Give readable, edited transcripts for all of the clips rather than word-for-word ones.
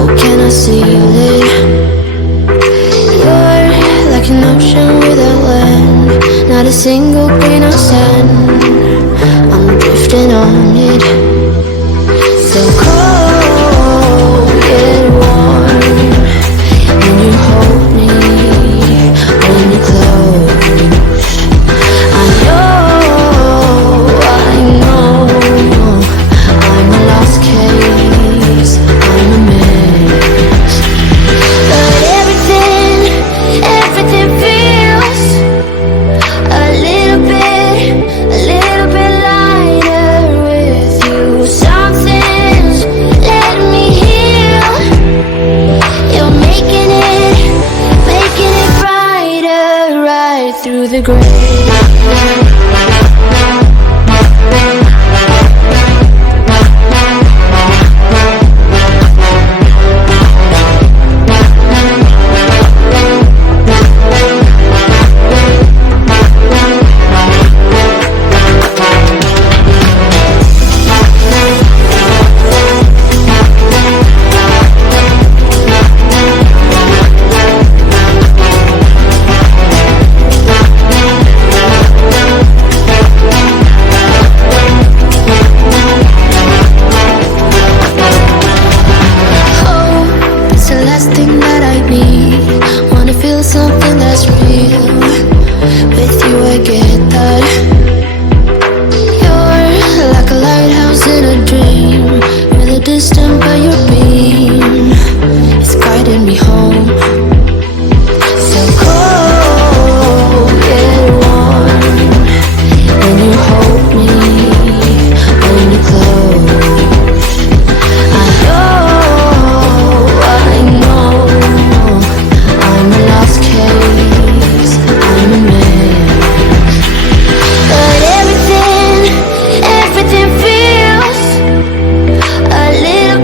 Oh, can I seal it? You're like an ocean without land, not a single grain of sand. I'm drifting on it. So cold, yet warm. When you hold me, when you close, I know I'm a lost case, I'm a mess. But everything feels a little bit lighter with you. Something's letting me heal. You're making it brighter right through the gray. Something that's real. With you I get that. You're like a lighthouse in a dream, really distant but your beam is guiding me home. So cold, yet warm. When you hold me, when you close, I know I'm a lost case, I'm a mess. But everything feels a little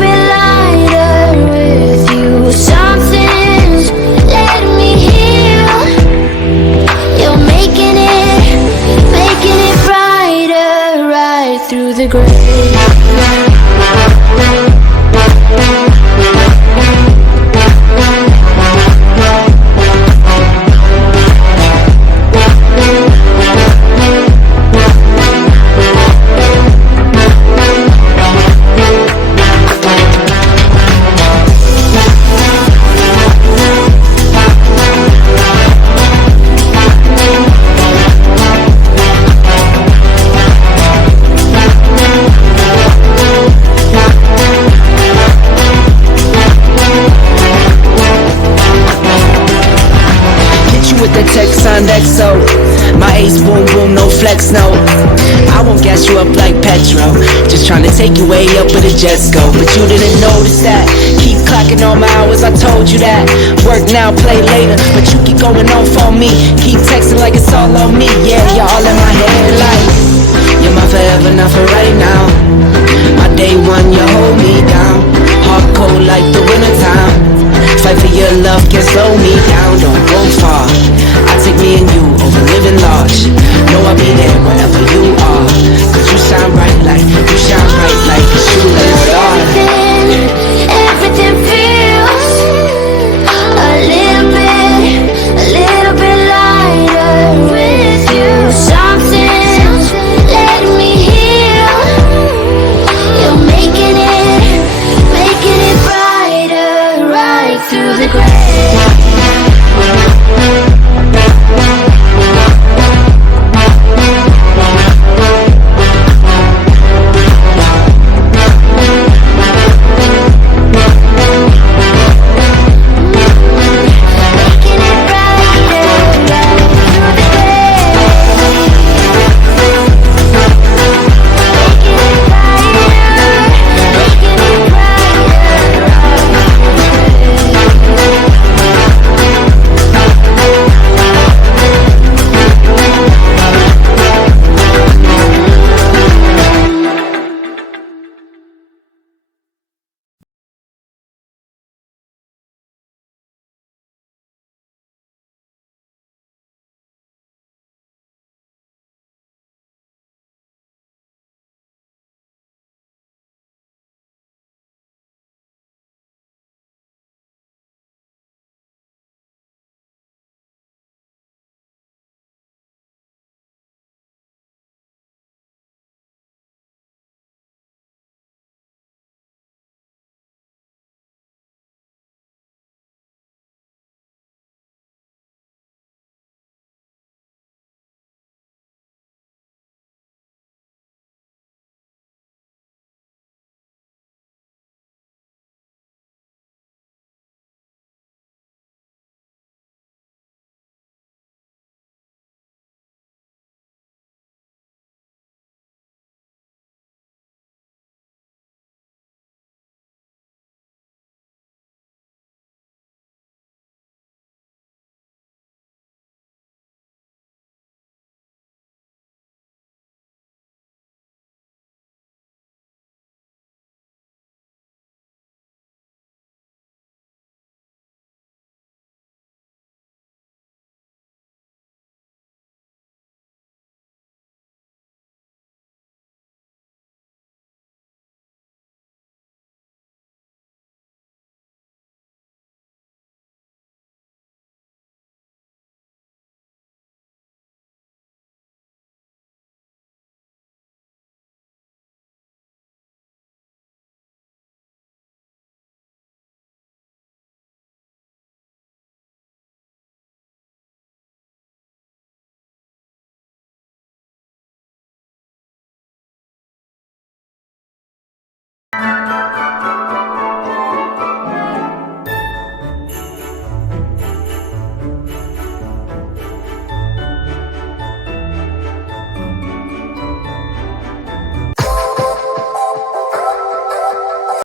bit lighter with you. Something's letting me heal. You're making it brighter right through the gray. XO, my ace boom boom, no flex, no. I won't gas you up like petrol, just trying to take you way up where the jets go. But you didn't notice that. Keep clocking all my hours, I told you that. Work now, play later, but you keep going on for me. Keep texting like it's all on me. Yeah, you're all in my head like you're my forever, not for right now. My day one, you hold me down.